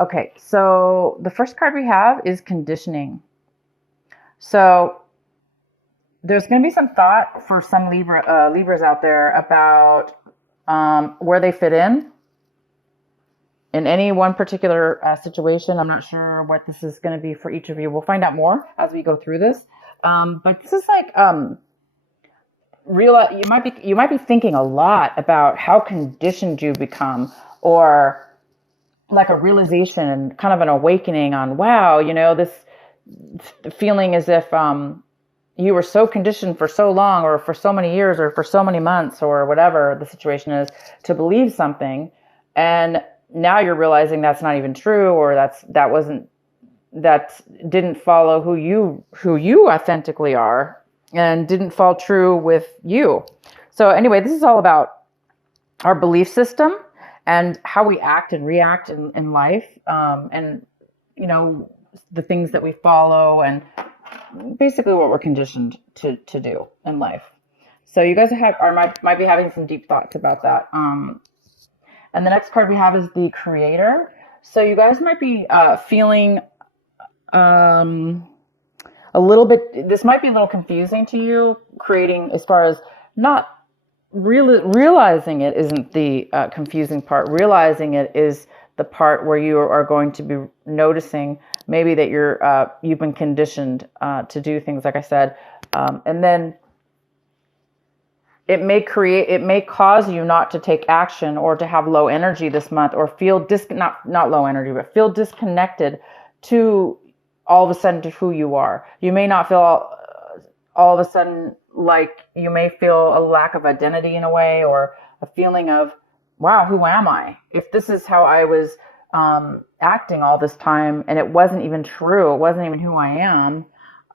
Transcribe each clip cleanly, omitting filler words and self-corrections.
Okay, so the first card we have is conditioning. So there's going to be some thought for some Libras out there about where they fit in any one particular situation. I'm not sure what this is going to be for each of you. We'll find out more as we go through this. But this is like real. You might be thinking a lot about how conditioned you become, or like a realization, kind of an awakening on, wow, this feeling as if you were so conditioned for so long, or for so many years, or for so many months, or whatever the situation is, to believe something, and now you're realizing that's not even true, or that didn't follow who you authentically are, and didn't fall true with you. So anyway, this is all about our belief system and how we act and react in life, and the things that we follow, and basically what we're conditioned to do in life. So you guys might be having some deep thoughts about that. And the next card we have is the Creator. So you guys might be feeling a little bit. This might be a little confusing to you. Creating, as far as not realizing it isn't the confusing part. Realizing it is the part where you are going to be noticing maybe that you've been conditioned to do things, like I said, and then it may cause you not to take action, or to have low energy this month, or feel not low energy, but feel disconnected to all of a sudden to who you are. You may not feel all of a sudden, like you may feel a lack of identity in a way, or a feeling of, wow, who am I? If this is how I was acting all this time, and it wasn't even true, it wasn't even who I am,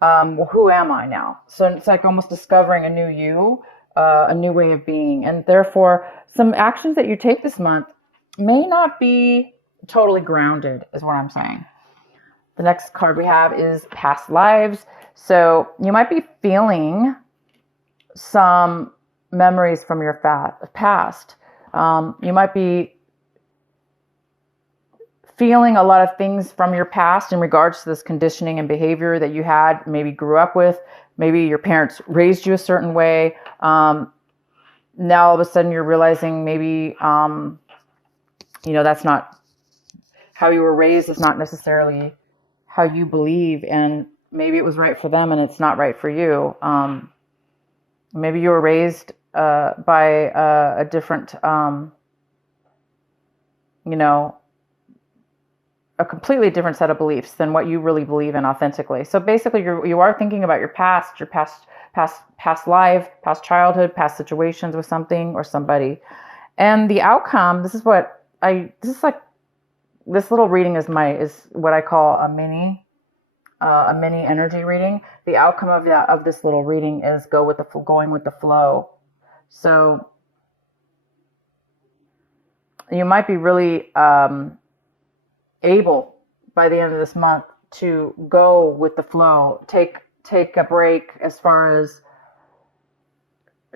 well, who am I now? So it's like almost discovering a new you, a new way of being. And therefore, some actions that you take this month may not be totally grounded, is what I'm saying. The next card we have is past lives. So you might be feeling some memories from your past. You might be feeling a lot of things from your past in regards to this conditioning and behavior that you had, maybe grew up with. Maybe your parents raised you a certain way. Now all of a sudden you're realizing maybe, that's not how you were raised. It's not necessarily how you believe, and maybe it was right for them and it's not right for you. Maybe you were raised by a different, a completely different set of beliefs than what you really believe in authentically. So basically, you are thinking about your past life, past childhood, past situations with something or somebody, and the outcome. This is this little reading is what I call a mini energy reading. The outcome of this little reading is going with the flow. So you might be really able by the end of this month to go with the flow. Take a break, as far as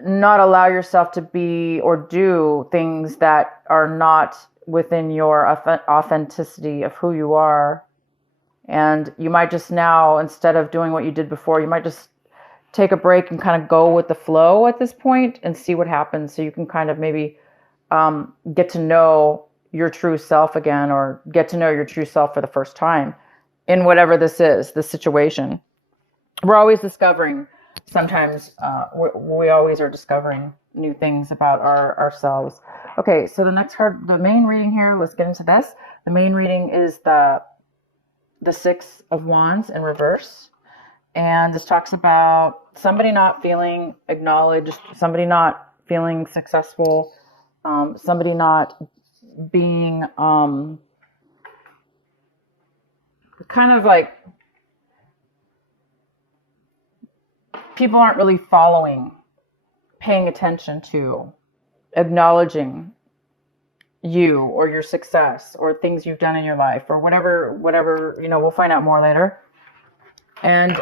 not allow yourself to be or do things that are not within your authenticity of who you are. And you might just now, instead of doing what you did before, you might just take a break and kind of go with the flow at this point and see what happens. So you can kind of maybe get to know your true self again, or get to know your true self for the first time in whatever this situation. We're always discovering. Sometimes we always are discovering new things about ourselves. Okay, so the next card, the main reading here, let's get into this. The main reading is the Six of Wands in reverse. And this talks about somebody not feeling acknowledged, somebody not feeling successful, somebody not being kind of like, people aren't really paying attention to, acknowledging you or your success or things you've done in your life, or whatever, we'll find out more later. And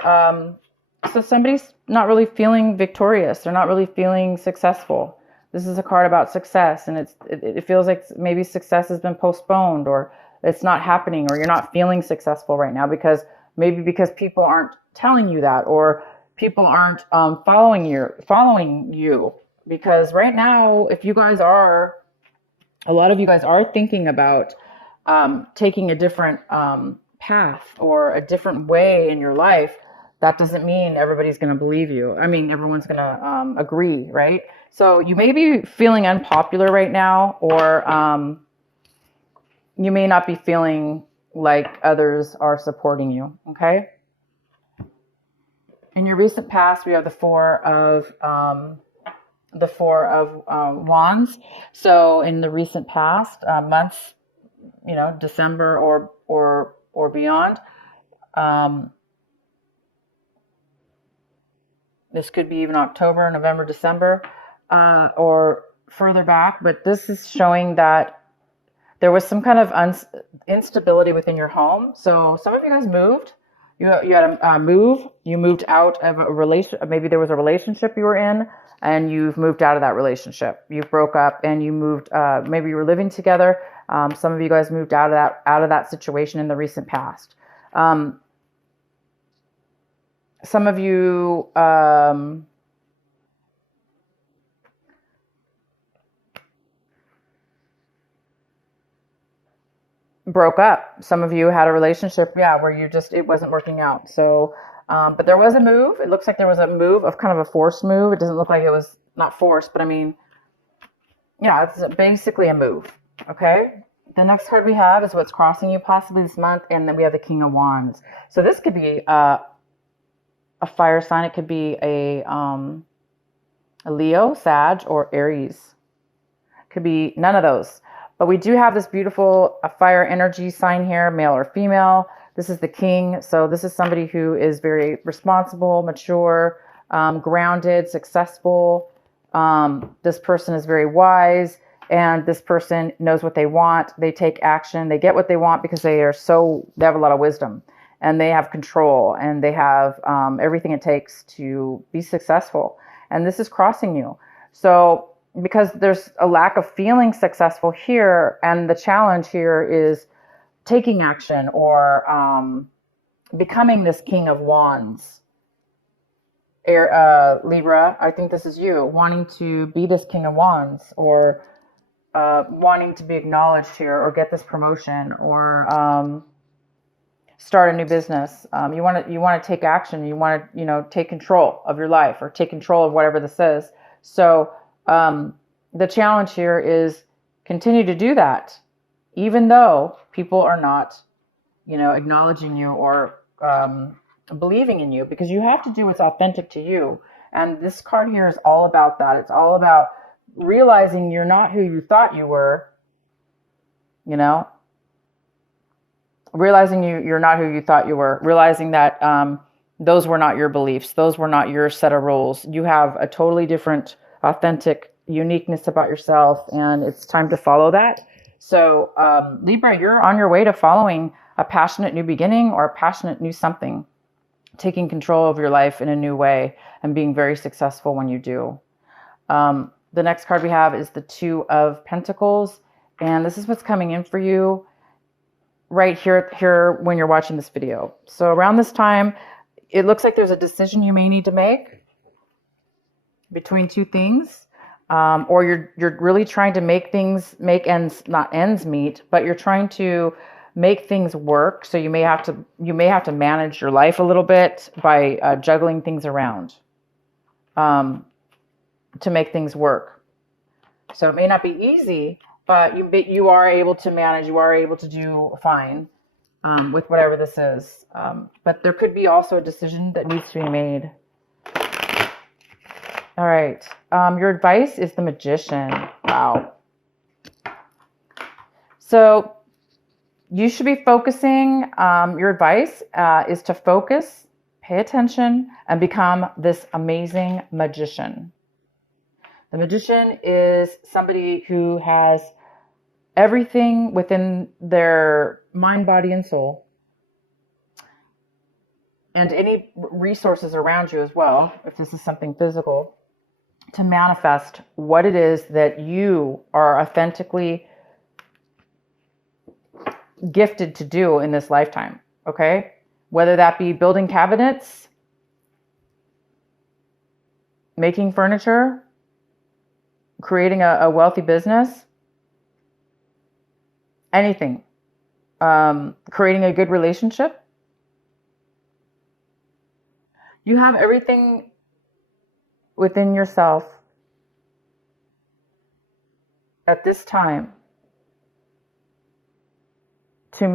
so somebody's not really feeling victorious. They're not really feeling successful. This is a card about success, and it feels like maybe success has been postponed, or it's not happening, or you're not feeling successful right now because because people aren't telling you that, or people aren't following you. Because right now, if you guys are, a lot of you guys are thinking about taking a different path or a different way in your life, that doesn't mean everybody's going to believe you. I mean, everyone's going to agree, right? So you may be feeling unpopular right now, or you may not be feeling like others are supporting you, okay? In your recent past, we have the Four of Wands. So in the recent past, months, December or beyond, this could be even October, November, December, or further back. But this is showing that there was some kind of instability within your home. So some of you guys moved. You had a move. You moved out of a relation. Maybe there was a relationship you were in, and you've moved out of that relationship. You broke up, and you moved. Maybe you were living together. Some of you guys moved out of that situation in the recent past. Some of you broke up. Some of you had a relationship, where it wasn't working out. So, but there was a move. It looks like there was a move, of kind of a forced move. It doesn't look like it was not forced, but I mean, it's basically a move. Okay. The next card we have is what's crossing you possibly this month, and then we have the King of Wands. So this could be a fire sign. It could be a Leo, Sag, or Aries. Could be none of those. But we do have this beautiful fire energy sign here, male or female. This is the king. So this is somebody who is very responsible, mature, grounded, successful. This person is very wise, and this person knows what they want. They take action. They get what they want because they have a lot of wisdom, and they have control, and they have everything it takes to be successful. And this is crossing you. So because there's a lack of feeling successful here, and the challenge here is taking action, or becoming this King of Wands. Libra, I think this is you, wanting to be this King of Wands, or wanting to be acknowledged here, or get this promotion, or start a new business. You want to take action. You want to take control of your life, or take control of whatever this is. So the challenge here is continue to do that, even though people are not, acknowledging you or believing in you, because you have to do what's authentic to you. And this card here is all about that. It's all about realizing you're not who you thought you were, realizing you're not who you thought you were, realizing that those were not your beliefs. Those were not your set of rules. You have a totally different, authentic uniqueness about yourself, and it's time to follow that. So Libra, you're on your way to following a passionate new beginning, or a passionate new something, taking control of your life in a new way, and being very successful when you do. The next card we have is the Two of Pentacles, and this is what's coming in for you right here when you're watching this video. So around this time, it looks like there's a decision you may need to make between two things. Or you're really trying to make not ends meet, but you're trying to make things work. So you may have to manage your life a little bit by juggling things around to make things work. So it may not be easy, but you are able to manage. You are able to do fine with whatever this is. But there could be also a decision that needs to be made. All right. Your advice is the Magician. Wow. So you should be focusing. Your advice is to focus, pay attention, and become this amazing magician. The magician is somebody who has everything within their mind, body, and soul, and any resources around you as well, if this is something physical, to manifest what it is that you are authentically gifted to do in this lifetime. Okay. Whether that be building cabinets, making furniture, creating a wealthy business, anything, creating a good relationship. You have everything within yourself at this time to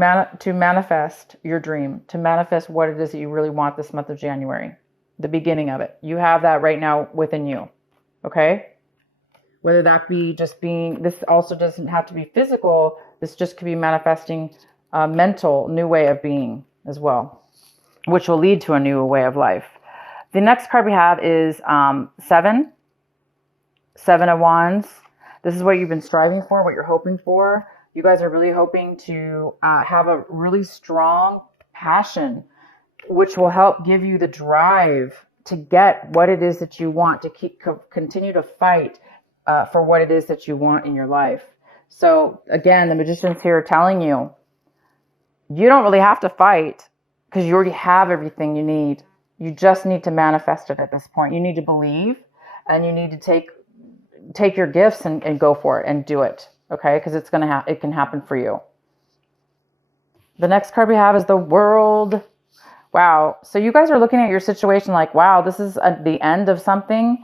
manifest your dream, to manifest what it is that you really want this month of January, the beginning of it. You have that right now within you. Okay? Whether that be just being, this also doesn't have to be physical. This just could be manifesting a mental new way of being as well, which will lead to a new way of life. The next card we have is Seven of Wands. This is what you've been striving for, what you're hoping for. You guys are really hoping to have a really strong passion, which will help give you the drive to get what it is that you want, to continue to fight for what it is that you want in your life. So again, the Magician's here telling you, you don't really have to fight because you already have everything you need. You just need to manifest it at this point. You need to believe, and you need to take your gifts and go for it and do it. Okay, because it can happen for you. The next card we have is the World. Wow. So you guys are looking at your situation like, wow, this is the end of something.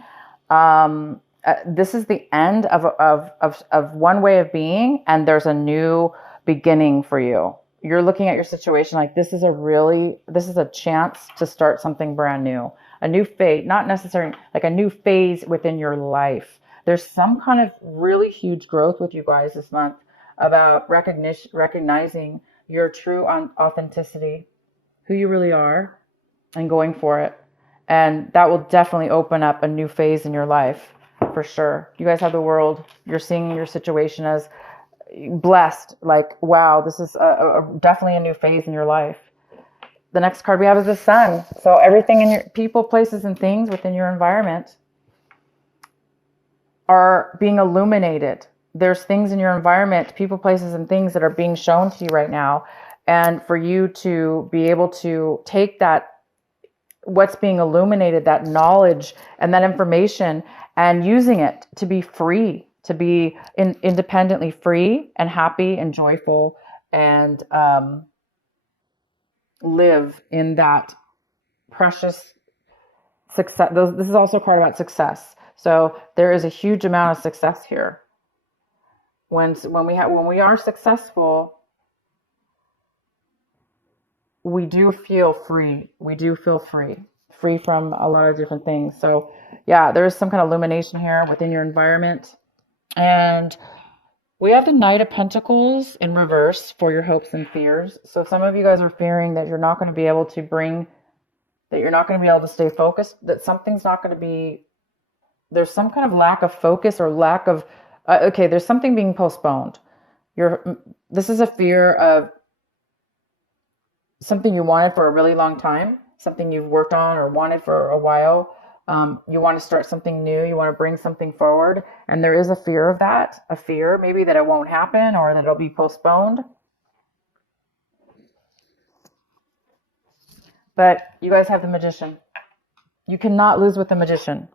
This is the end of one way of being, and there's a new beginning for you. You're looking at your situation like this is a chance to start something brand new, a new phase, not necessarily like a new phase within your life. There's some kind of really huge growth with you guys this month about recognizing your true authenticity, who you really are, and going for it. And that will definitely open up a new phase in your life for sure. You guys have the World. You're seeing your situation as blessed. Like, wow, this is definitely a new phase in your life. The next card we have is the Sun. So everything in your people, places, and things within your environment are being illuminated. There's things in your environment, people, places, and things that are being shown to you right now. And for you to be able to take that, what's being illuminated, that knowledge and that information, and using it to be free, to be independently free and happy and joyful, and live in that precious success. This is also a card about success. So there is a huge amount of success here. When we are successful, we do feel free. We do feel free from a lot of different things. So yeah, there is some kind of illumination here within your environment. And we have the Knight of Pentacles in reverse for your hopes and fears. So some of you guys are fearing that you're not going to be able to stay focused, that something's not going to be, there's some kind of lack of focus or lack of, there's something being postponed. This is a fear of something you wanted for a really long time, something you've worked on or wanted for a while. You want to start something new. You want to bring something forward. And there is a fear of that, a fear maybe that it won't happen or that it'll be postponed. But you guys have the Magician. You cannot lose with the Magician.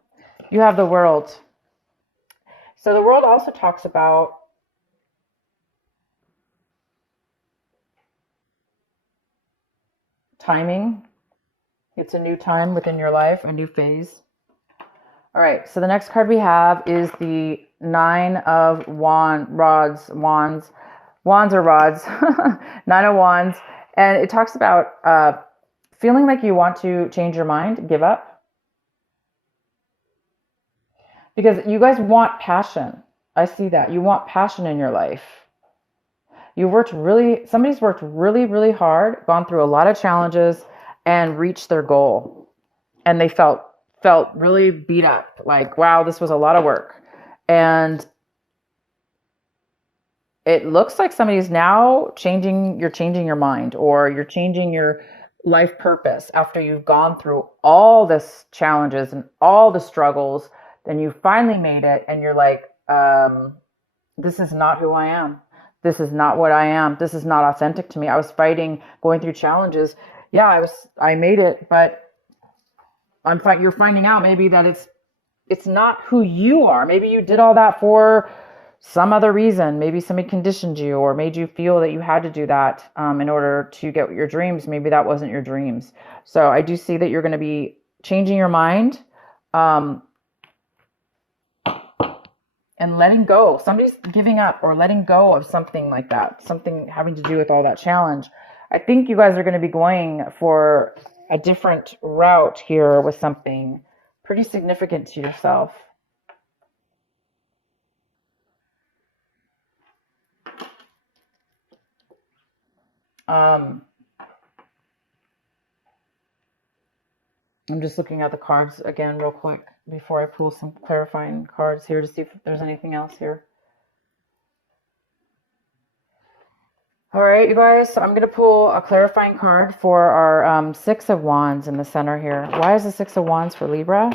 You have the World. So the World also talks about timing. It's a new time within your life, a new phase. All right, so the next card we have is the Nine of Wands. Wands or rods. Nine of Wands. And it talks about feeling like you want to change your mind, give up. Because you guys want passion. I see that. You want passion in your life. Somebody's worked really, really hard, gone through a lot of challenges, and reached their goal. And they felt really beat up. Like, wow, this was a lot of work. And it looks like somebody's now you're changing your mind, or you're changing your life purpose after you've gone through all this challenges and all the struggles. Then you finally made it, and you're like, this is not who I am. This is not what I am. This is not authentic to me. I was fighting, going through challenges. Yeah, I made it, but you're finding out maybe that it's not who you are. Maybe you did all that for some other reason. Maybe somebody conditioned you or made you feel that you had to do that in order to get your dreams. Maybe that wasn't your dreams. So I do see that you're going to be changing your mind and letting go. Somebody's giving up or letting go of something like that, something having to do with all that challenge. I think you guys are going to be going for a different route here with something pretty significant to yourself. I'm just looking at the cards again real quick before I pull some clarifying cards here to see if there's anything else here. All right, you guys, so I'm going to pull a clarifying card for our Six of Wands in the center here. Why is the Six of Wands for Libra?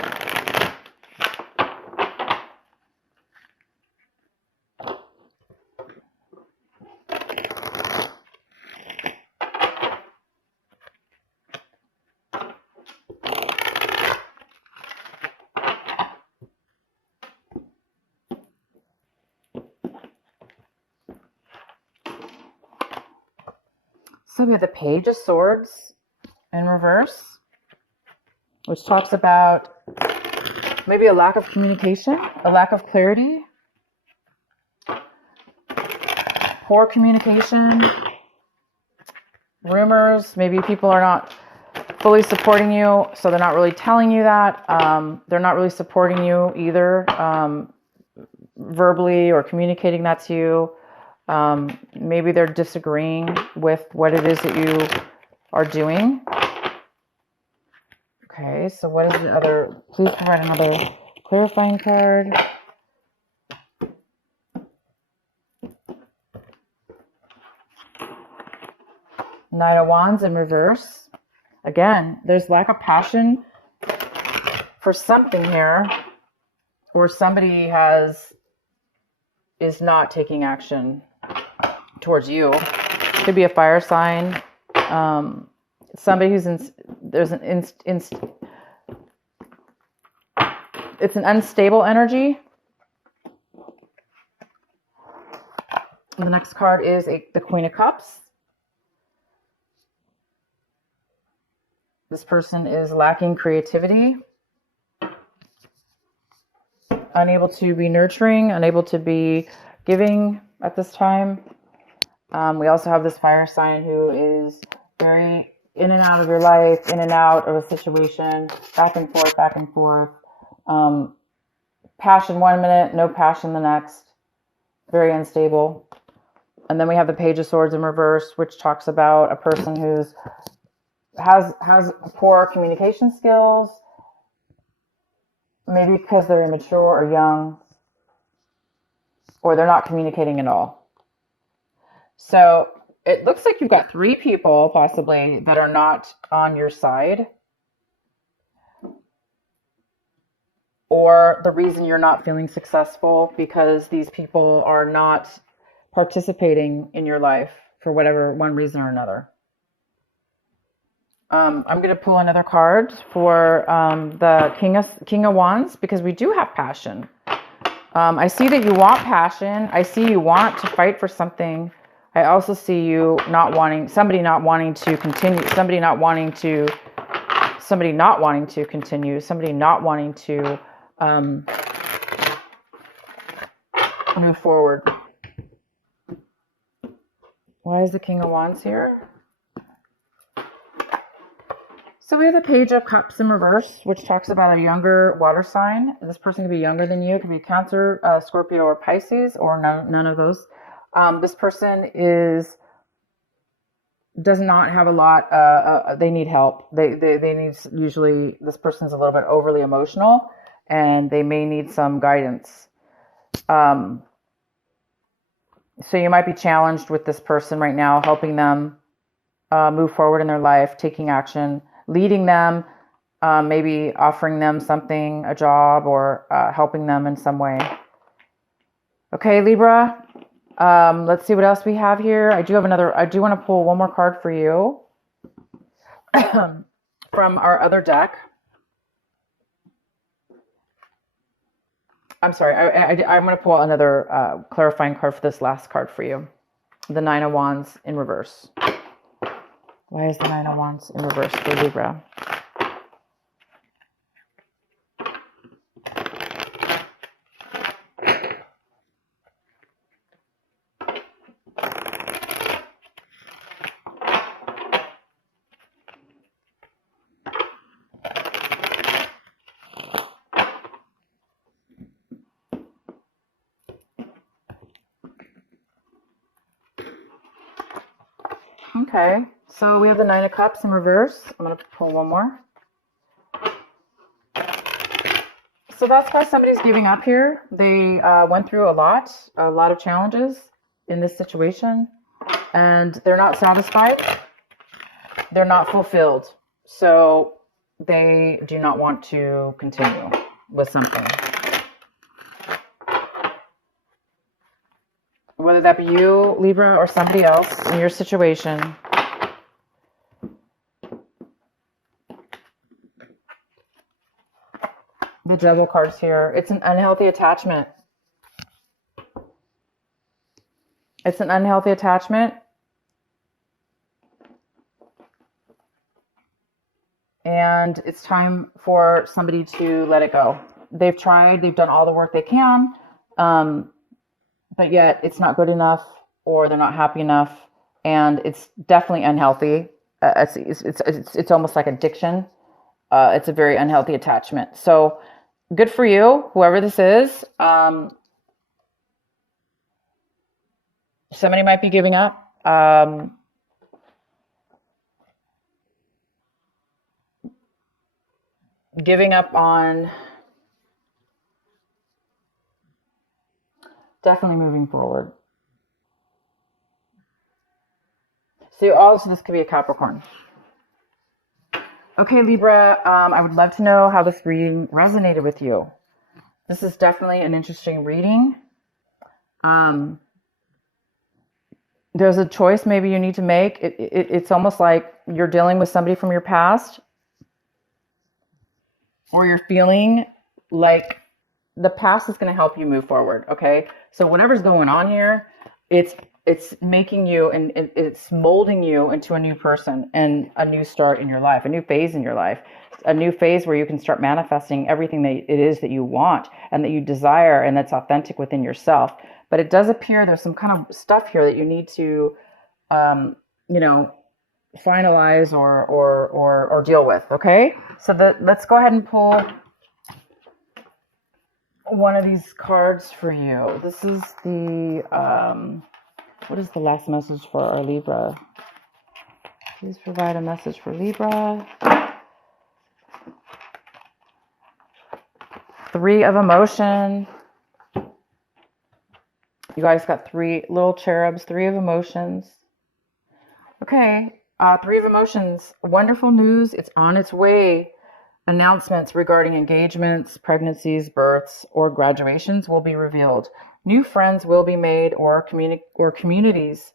So we have the Page of Swords in reverse, which talks about maybe a lack of communication, a lack of clarity, poor communication, rumors. Maybe people are not fully supporting you, so they're not really telling you that. They're not really supporting you either, verbally or communicating that to you. Maybe they're disagreeing with what it is that you are doing. Okay, so what is the other? Please provide another clarifying card. Knight of Wands in reverse. Again, there's lack of passion for something here, or somebody is not taking action towards you. Could be a fire sign. Somebody who's it's an unstable energy. And the next card is the Queen of Cups. This person is lacking creativity, unable to be nurturing, unable to be giving at this time. We also have this fire sign who is very in and out of your life, in and out of a situation, back and forth, back and forth. Passion one minute, no passion the next. Very unstable. And then we have the Page of Swords in reverse, which talks about a person who's has poor communication skills, maybe because they're immature or young, or they're not communicating at all. So it looks like you've got 3 people possibly that are not on your side, or the reason you're not feeling successful because these people are not participating in your life for whatever one reason or another. I'm going to pull another card for the King of Wands, because we do have passion. I see that you want passion. I see you want to fight for something. I also see you somebody not wanting to continue, somebody not wanting to move forward. Why is the King of Wands here? So we have the Page of Cups in reverse, which talks about a younger water sign. This person could be younger than you. It could be Cancer, Scorpio, or Pisces, or none of those. This person does not have a lot. They need help. They need, usually this person's a little bit overly emotional, and they may need some guidance. So you might be challenged with this person right now, helping them move forward in their life, taking action, leading them, maybe offering them something, a job, or helping them in some way. Okay, Libra. Let's see what else we have here. I do want to pull one more card for you from our other deck. I'm sorry. I'm going to pull another clarifying card for this last card for you. The Nine of Wands in reverse. Why is the Nine of Wands in reverse for Libra? Okay, so we have the Nine of Cups in reverse. I'm going to pull one more. So that's why somebody's giving up here. They went through a lot of challenges in this situation, and they're not satisfied. They're not fulfilled. So they do not want to continue with something. Whether that be you, Libra, or somebody else in your situation. The Devil card's here. It's an unhealthy attachment. It's an unhealthy attachment. And it's time for somebody to let it go. They've tried. They've done all the work they can. But yet it's not good enough, or they're not happy enough, and it's definitely unhealthy. It's almost like addiction. It's a very unhealthy attachment. So good for you, whoever this is. Somebody might be giving up. Giving up on definitely moving forward. So also this could be a Capricorn. Okay, Libra, I would love to know how this reading resonated with you. This is definitely an interesting reading. There's a choice maybe you need to make. It's almost like you're dealing with somebody from your past, or you're feeling like the past is going to help you move forward. Okay. So whatever's going on here, it's making you, and it's molding you into a new person and a new start in your life, a new phase in your life, a new phase where you can start manifesting everything that it is that you want and that you desire and that's authentic within yourself. But it does appear there's some kind of stuff here that you need to, finalize or deal with. Okay. So let's go ahead and pull one of these cards for you. This is the, what is the last message for our Libra? Please provide a message for Libra. Three of emotion. You guys got three little cherubs, three of emotions. Okay. Three of emotions. Wonderful news. It's on its way. Announcements regarding engagements, pregnancies, births, or graduations will be revealed. New friends will be made, or communities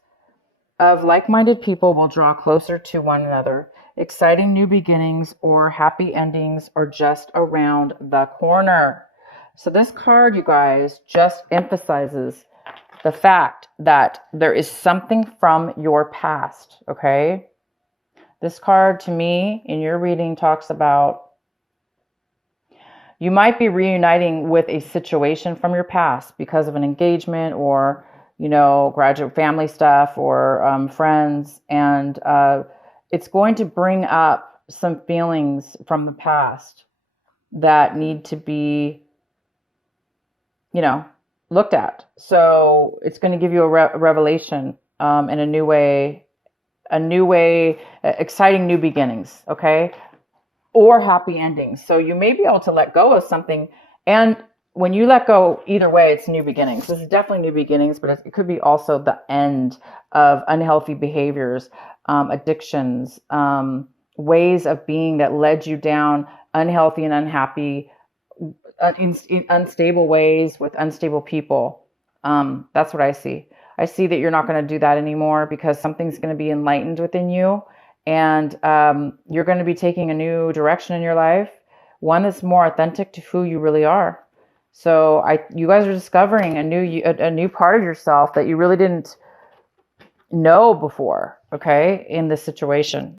of like-minded people will draw closer to one another. Exciting new beginnings or happy endings are just around the corner. So this card, you guys, just emphasizes the fact that there is something from your past, okay? This card, to me, in your reading, talks about you might be reuniting with a situation from your past because of an engagement or, graduate family stuff or friends. And it's going to bring up some feelings from the past that need to be, looked at. So it's going to give you a revelation in a new way, exciting new beginnings. Okay. Or happy endings. So you may be able to let go of something. And when you let go, either way, it's new beginnings. This is definitely new beginnings, but it could be also the end of unhealthy behaviors, addictions, ways of being that led you down unhealthy and unhappy, in unstable ways with unstable people. That's what I see. I see that you're not going to do that anymore because something's going to be enlightened within you. And you're going to be taking a new direction in your life, one that's more authentic to who you really are. So you guys are discovering a new part of yourself that you really didn't know before, okay, in this situation.